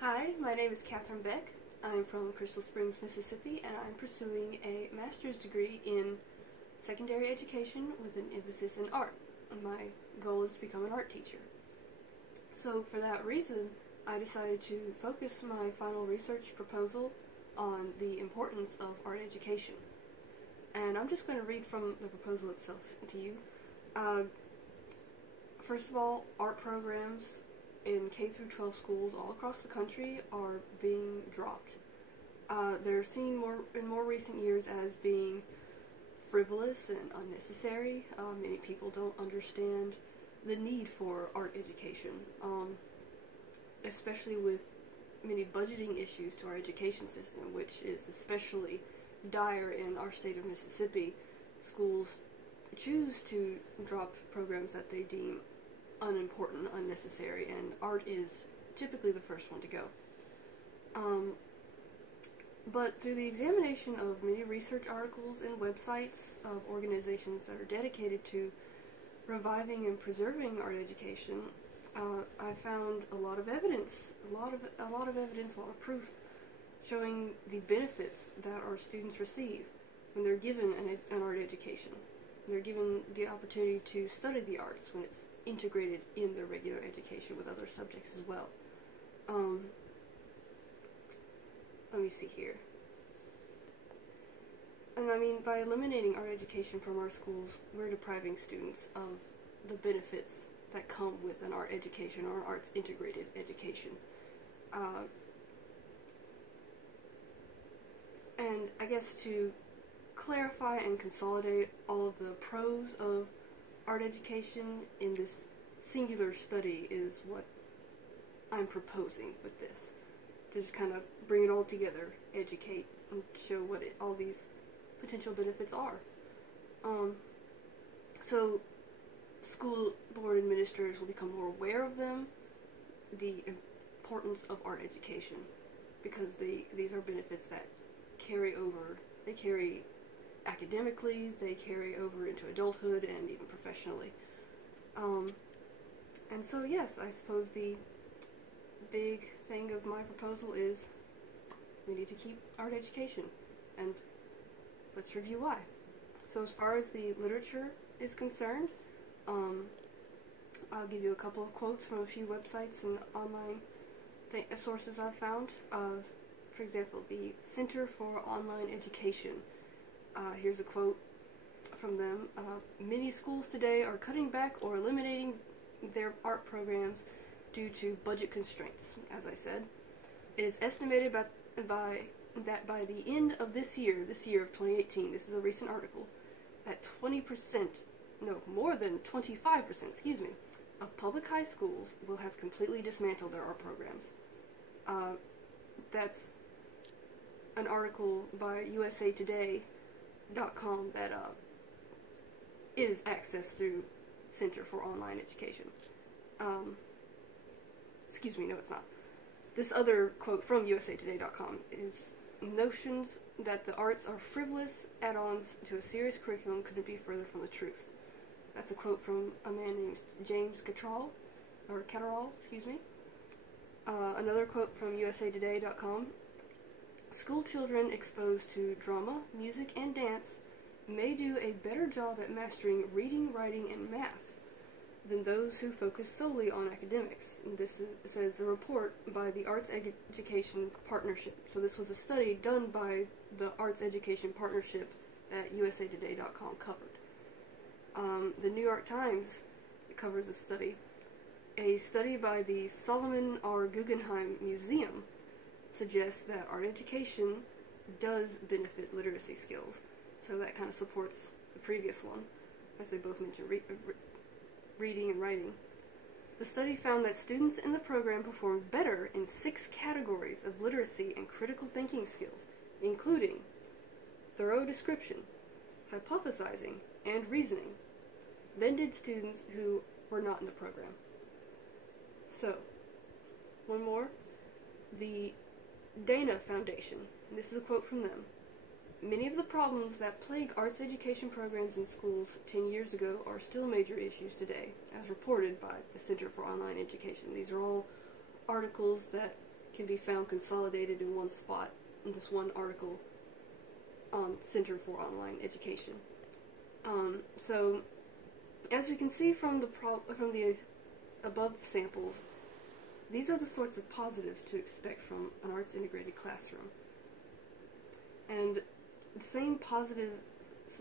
Hi, my name is Catherine Beck. I'm from Crystal Springs, Mississippi, and I'm pursuing a master's degree in secondary education with an emphasis in art. My goal is to become an art teacher. So for that reason, I decided to focus my final research proposal on the importance of art education. And I'm just going to read from the proposal itself to you. First of all, art programs in K through 12 schools all across the country are being dropped. They're seen in more recent years as being frivolous and unnecessary. Many people don't understand the need for art education, especially with many budgeting issues to our education system, which is especially dire in our state of Mississippi. Schools choose to drop programs that they deem unimportant, unnecessary, and art is typically the first one to go. But through the examination of many research articles and websites of organizations that are dedicated to reviving and preserving art education, I found a lot of evidence, a lot of proof showing the benefits that our students receive when they're given an art education. They're given the opportunity to study the arts when it's integrated in their regular education with other subjects as well. Let me see here. And I mean, by eliminating art education from our schools, we're depriving students of the benefits that come with an art education or an arts integrated education. And I guess to clarify and consolidate all of the pros of art education in this singular study is what I'm proposing with this. To just kind of bring it all together, educate, and show what all these potential benefits are. So school board administrators will become more aware of them, the importance of art education, because these are benefits that carry over. They carry academically, they carry over into adulthood and even professionally. And so yes, I suppose the big thing of my proposal is we need to keep art education, and let's review why. So as far as the literature is concerned, I'll give you a couple of quotes from a few websites and online sources I've found. For example, the Center for Online Education. Here's a quote from them. Many schools today are cutting back or eliminating their art programs due to budget constraints, as I said. It is estimated that by the end of this year of 2018, this is a recent article, that more than 25%, of public high schools will have completely dismantled their art programs. That's an article by usatoday.com that is accessed through Center for Online Education. Excuse me, no it's not. This other quote from usatoday.com is, notions that the arts are frivolous add-ons to a serious curriculum couldn't be further from the truth. That's a quote from a man named James Catterall. Another quote from usatoday.com. School children exposed to drama, music, and dance may do a better job at mastering reading, writing, and math than those who focus solely on academics. And this says a report by the Arts Education Partnership. So this was a study done by the Arts Education Partnership that usatoday.com covered. The New York Times covers a study. A study by the Solomon R. Guggenheim Museum suggests that art education does benefit literacy skills. So that kind of supports the previous one, as they both mentioned reading and writing. The study found that students in the program performed better in 6 categories of literacy and critical thinking skills, including thorough description, hypothesizing, and reasoning, than did students who were not in the program. So, one more. The Dana Foundation, and this is a quote from them. Many of the problems that plague arts education programs in schools 10 years ago are still major issues today, as reported by the Center for Online Education. These are all articles that can be found consolidated in one spot in this one article on Center for Online Education. So, as we can see from the above samples, these are the sorts of positives to expect from an arts integrated classroom. And the same positives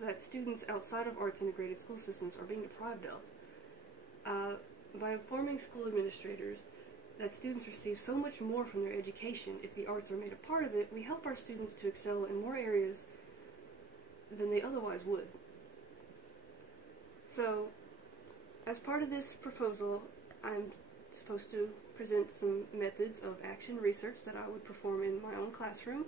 that students outside of arts integrated school systems are being deprived of. By informing school administrators that students receive so much more from their education if the arts are made a part of it, we help our students to excel in more areas than they otherwise would. So, as part of this proposal, I'm supposed to present some methods of action research that I would perform in my own classroom.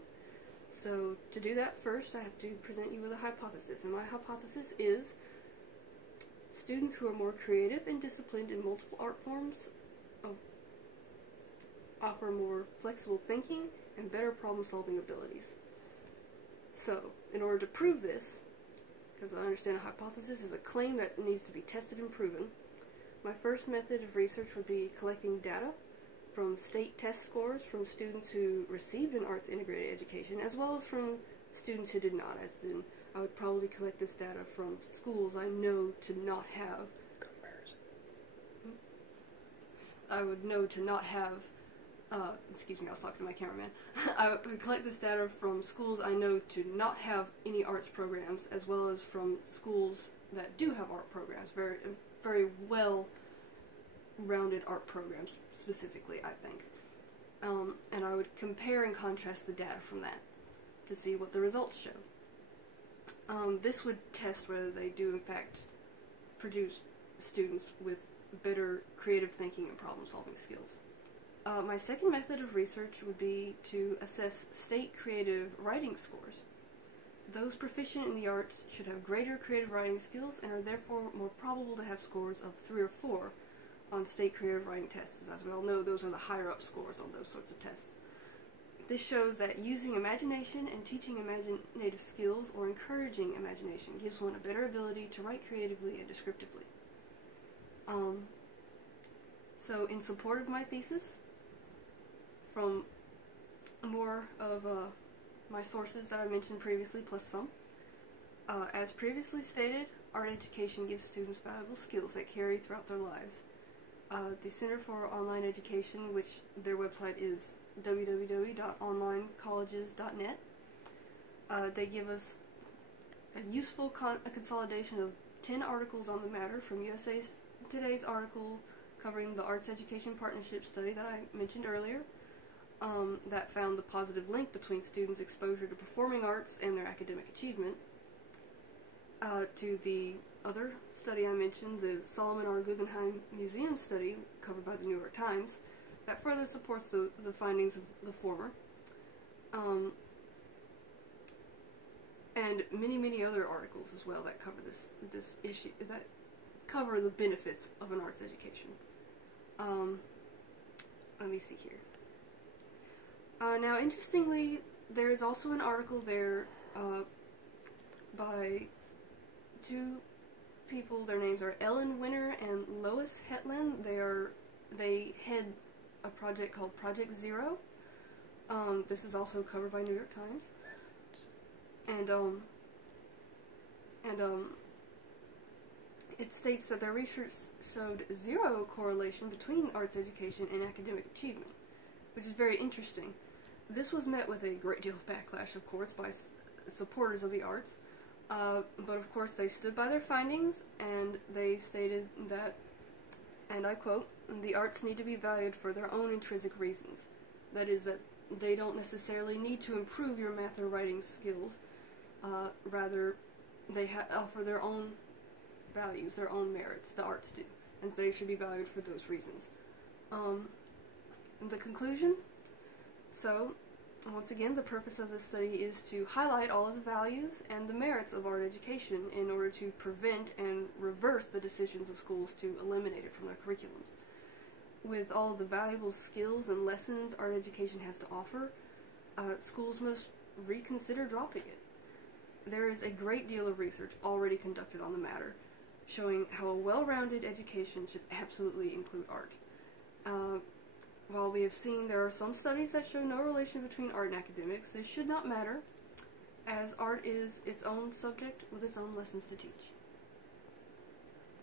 So, to do that first, I have to present you with a hypothesis, and my hypothesis is students who are more creative and disciplined in multiple art forms offer more flexible thinking and better problem-solving abilities. So, in order to prove this, because I understand a hypothesis is a claim that needs to be tested and proven, my first method of research would be collecting data from state test scores from students who received an arts integrated education, as well as from students who did not, as in I would probably collect this data from schools I know to not have. I would know to not have, excuse me, I was talking to my cameraman. I would collect this data from schools I know to not have any arts programs, as well as from schools that do have art programs, very well-rounded art programs, specifically, I think. And I would compare and contrast the data from that to see what the results show. This would test whether they do, in fact, produce students with better creative thinking and problem-solving skills. My second method of research would be to assess state creative writing scores. Those proficient in the arts should have greater creative writing skills and are therefore more probable to have scores of 3 or 4 on state creative writing tests. As we all know, those are the higher-up scores on those sorts of tests. This shows that using imagination and teaching imaginative skills or encouraging imagination gives one a better ability to write creatively and descriptively. So in support of my thesis, from more of my sources that I mentioned previously, plus some, as previously stated, art education gives students valuable skills that carry throughout their lives. The Center for Online Education, which their website is www.onlinecolleges.net. They give us a useful consolidation of 10 articles on the matter from USA Today's article covering the Arts Education Partnership study that I mentioned earlier, that found the positive link between students' exposure to performing arts and their academic achievement, to the other study I mentioned, the Solomon R. Guggenheim Museum study covered by the New York Times, that further supports the findings of the former, and many other articles as well that cover this issue, that cover the benefits of an arts education. Let me see here. Now, interestingly, there is also an article there by two people. Their names are Ellen Winter and Lois Hetland. They head a project called Project Zero. This is also covered by New York Times. And it states that their research showed zero correlation between arts education and academic achievement, which is very interesting. This was met with a great deal of backlash, of course, by supporters of the arts, but of course they stood by their findings, and they stated that, and I quote, "The arts need to be valued for their own intrinsic reasons." That is, that they don't necessarily need to improve your math or writing skills, rather they offer their own values, their own merits, the arts do, and they should be valued for those reasons. The conclusion? So, once again, the purpose of this study is to highlight all of the values and the merits of art education in order to prevent and reverse the decisions of schools to eliminate it from their curriculums. With all the valuable skills and lessons art education has to offer, schools must reconsider dropping it. There is a great deal of research already conducted on the matter, showing how a well-rounded education should absolutely include art. While While we have seen there are some studies that show no relation between art and academics, this should not matter, as art is its own subject with its own lessons to teach.